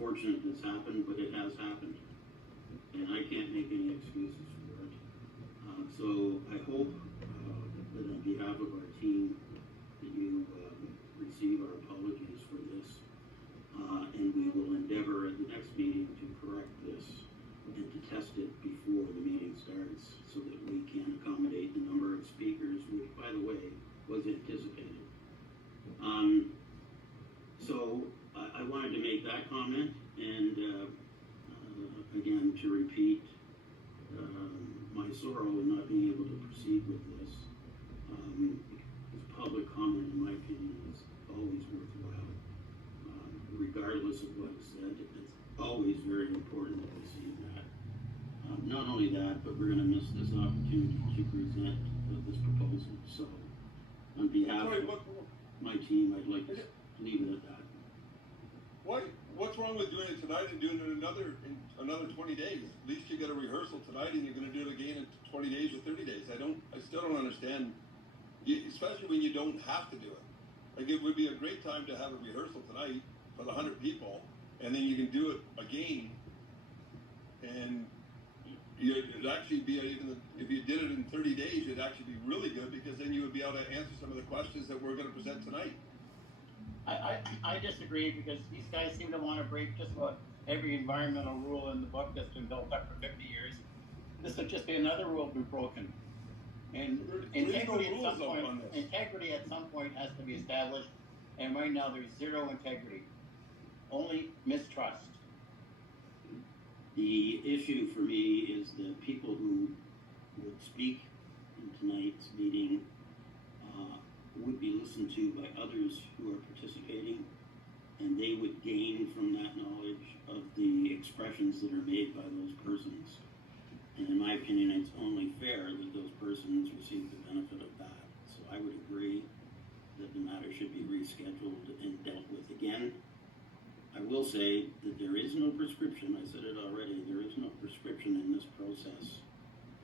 unfortunate this happened, but it has happened. And I can't make any excuses for it. So I hope that on behalf of our team that you receive our apologies for this. And we will endeavor at the next meeting to correct this and to test it before the meeting starts so that we can accommodate the number of speakers, which, by the way, was anticipated. So I wanted to make that comment, and again, to repeat my sorrow in not being able to proceed with this. Public comment, in my opinion, is always worthwhile. Regardless of what is said, it's always very important that we see that. Not only that, but we're going to miss this opportunity to present this proposal. So, on behalf of my team, I'd like to leave it at that. What's wrong with doing it tonight and doing it in another 20 days? At least you got a rehearsal tonight, and you're going to do it again in 20 days or 30 days. I still don't understand, especially when you don't have to do it. Like, it would be a great time to have a rehearsal tonight for the 100 people, and then you can do it again, and it'd actually be if you did it in 30 days, it'd actually be really good, because then you would be able to answer some of the questions that we're going to present tonight. I disagree, because these guys seem to want to break just about every environmental rule in the book that's been built up for 50 years. This would just be another rule be broken. And integrity at some point has to be established, and right now there's zero integrity, only mistrust. The issue for me is the people who would speak in tonight's meeting would be listened to by others who are participating, and they would gain from that knowledge of the expressions that are made by those persons. And in my opinion, it's only fair that those persons receive the benefit of that. So I would agree that the matter should be rescheduled and dealt with again. I will say that there is no prescription. I said it already. There is no prescription in this process.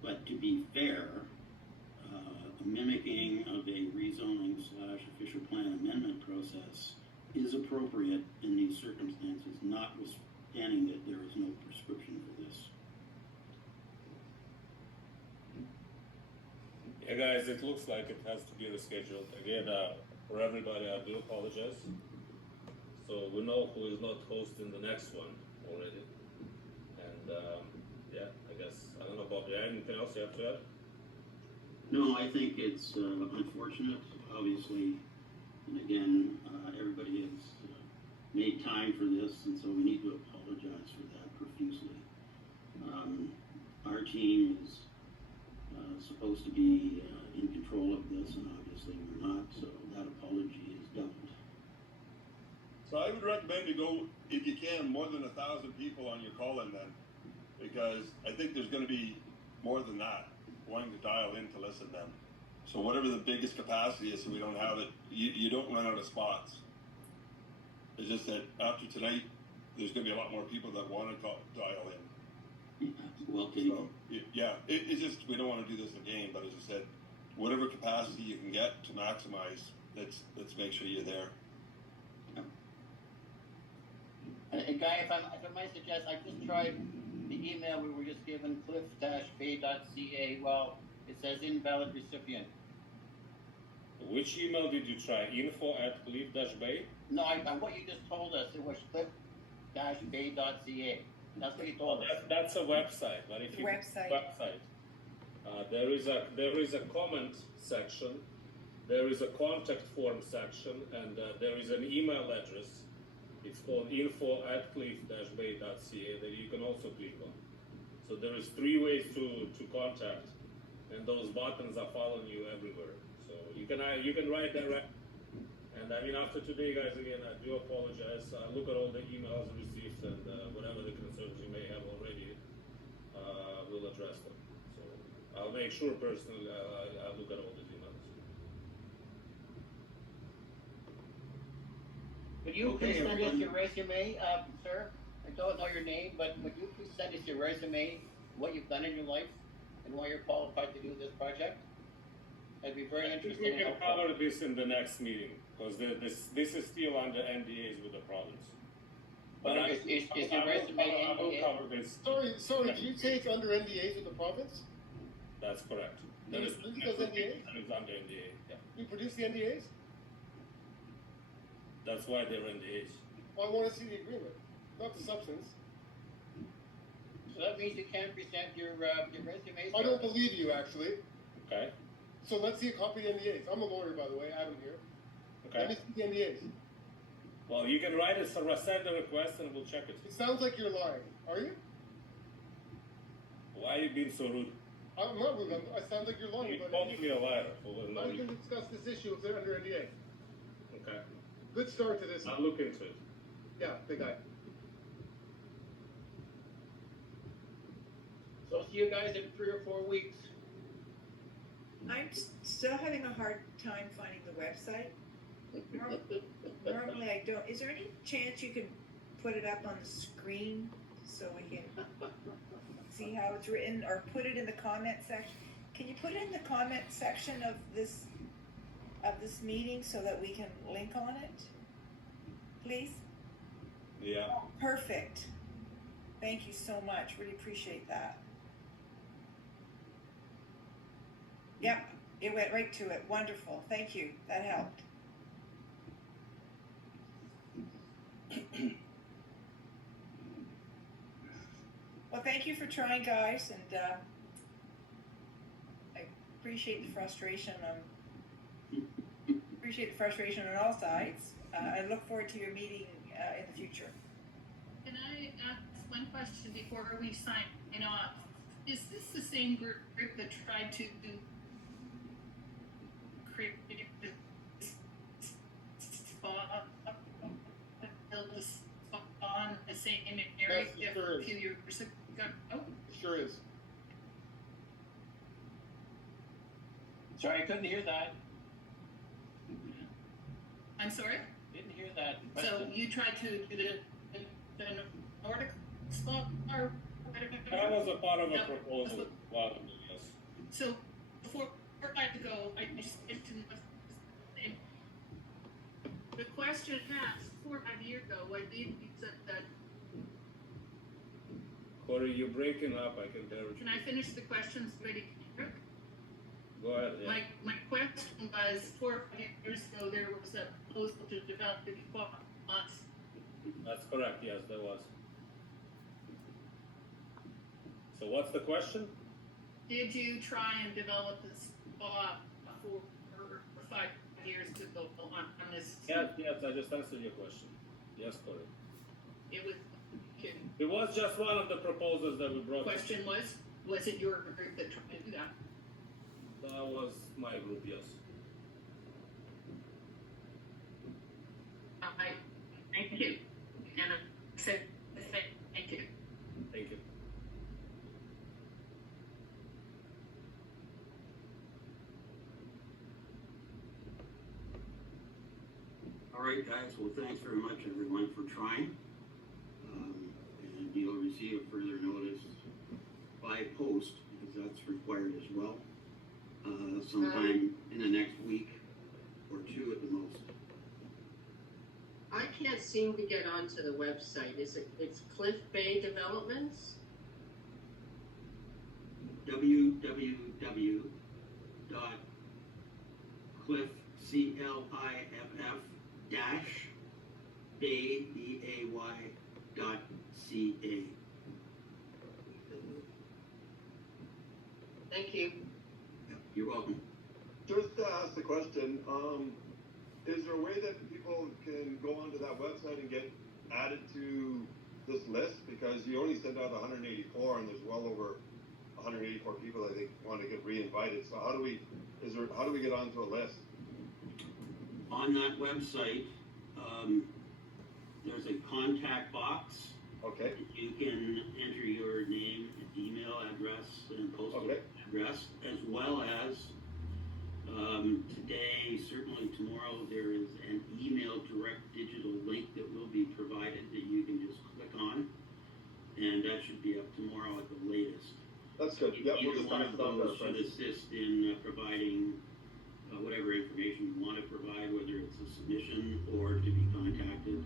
But to be fair, a mimicking of a rezoning / official plan amendment process is appropriate in these circumstances, notwithstanding that there is no prescription for this. Yeah, guys, it looks like it has to be rescheduled. Again, for everybody, I do apologize. So we know who is not hosting the next one already. And yeah, I guess, I don't know, Bob, anything else you have to add? No, I think it's unfortunate, obviously, and again, everybody has made time for this, and so we need to apologize for that profusely. Our team is supposed to be in control of this, and obviously we're not, so that apology is doubled. So I would recommend to go, if you can, more than 1,000 people on your call-in then, because I think there's going to be more than that wanting to dial in to listen then. So whatever the biggest capacity is, so we don't have it, you don't run out of spots. It's just that after tonight, there's going to be a lot more people that want to dial in. Well, so, yeah, it's just, we don't want to do this again, but as I said, whatever capacity you can get to maximize, let's make sure you're there. Guy, if I might suggest, I just tried the email we were just given, cliff-bay.ca. Well, it says invalid recipient. Which email did you try? info@cliff-bay? No, what you just told us, it was cliff-bay.ca. That's what you told us. That's a website, but if you there is a comment section, there is a contact form section, and there is an email address. It's called info@cliff-bay.ca that you can also click on. So there is 3 ways to contact, and those buttons are following you everywhere. So you can write direct. And I mean, after today, guys, again, I do apologize. Look at all the emails received, and whatever the concerns you may have already, we'll address them. So I'll make sure personally I look at all these emails. Would you please send us your resume, sir? I don't know your name, but would you please send us your resume, what you've done in your life, and why you're qualified to do this project? I'd be very interested. We can cover this in the next meeting, because this is still under NDAs with the province. But Is your resume I will NDA? cover this. Sorry, do you take under NDAs with the province? That's correct. You There is produce those NDAs? that is under NDA. Yeah. You produce the NDAs? That's why they're NDAs. Well, I want to see the agreement, not the substance. So that means you can't present your resume? I don't believe you, actually. Okay. So let's see a copy of the NDAs. I'm a lawyer, by the way, Adam here. Let me Okay. see the NDAs. Well, you can write us a send a request and we'll check it. It sounds like you're lying. Are you? Why are you being so rude? I'm not rude. I sound like you're lying You about called it. me a liar for no I'm going reason. to discuss this issue if they're under NDA. Okay. Good start to this. I'll look into it. Yeah, big guy. So see you guys in 3 or 4 weeks. I'm still having a hard time finding the website. Normally I don't. Is there any chance you can put it up on the screen so we can see how it's written, or put it in the comment section? Can you put it in the comment section of this meeting so that we can link on it? Please? Yeah. Perfect. Thank you so much. Really appreciate that. Yep, it went right to it. Wonderful. Thank you. That helped. Well, thank you for trying, guys, and I appreciate the frustration on all sides. I look forward to your meeting in the future. Can I ask one question before we sign off? Is this the same group that tried to create this spot, build this spot on the same area Yes, it sure a few years ago? Oh, Sure is. Sorry, I couldn't hear that. I'm sorry? Didn't hear that So question. you tried to do the Nordic spot or whatever? That was a part of a Yeah. proposal. Wow, yes. So before I go, I just get to know the question asked 4 or 5 years ago. I believe you said that. Corey, you're breaking up. I can tell you. Can I finish the questions ready? Go ahead. Yeah. My question was 4 or 5 years ago there was a proposal to develop the spot. That's correct. Yes, there was. So what's the question? Did you try and develop this spot 4 or 5 years ago on this? Yes, I just answered your question. Yes, Corey. It was. It was just one of the proposals that we brought. Question was it your group that tried to do that? That was my group, yes. Thank you. And I said thank you. Thank you. All right, guys, well, thanks very much, everyone, for trying. And you'll receive a further notice by post, because that's required as well, sometime in the next week or 2 at the most. I can't seem to get onto the website. It's Cliff Bay Developments? www.cliff-bay.ca. Thank you. You're welcome. Just to ask the question, is there a way that people can go onto that website and get added to this list? Because you only sent out 184 and there's well over 184 people I think want to get re-invited. So how do we get onto a list? On that website, there's a contact box. Okay. You can enter your name, email address, and postal address, as well as today, certainly tomorrow, there is an email direct digital link that will be provided that you can just click on, and that should be up tomorrow at the latest. That's good. Yeah, we'll Either just one type of it down there those should first. assist in providing whatever information you want to provide, whether it's a submission or to be contacted.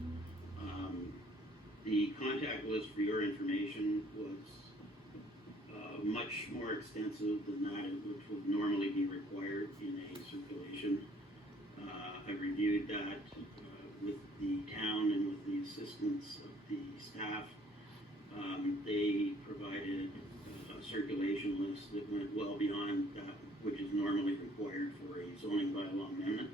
The contact list, for your information, was much more extensive than that which would normally be required in a circulation. I reviewed that with the town and with the assistance of the staff. They provided a circulation list that went well beyond that which is normally required for a zoning bylaw amendment.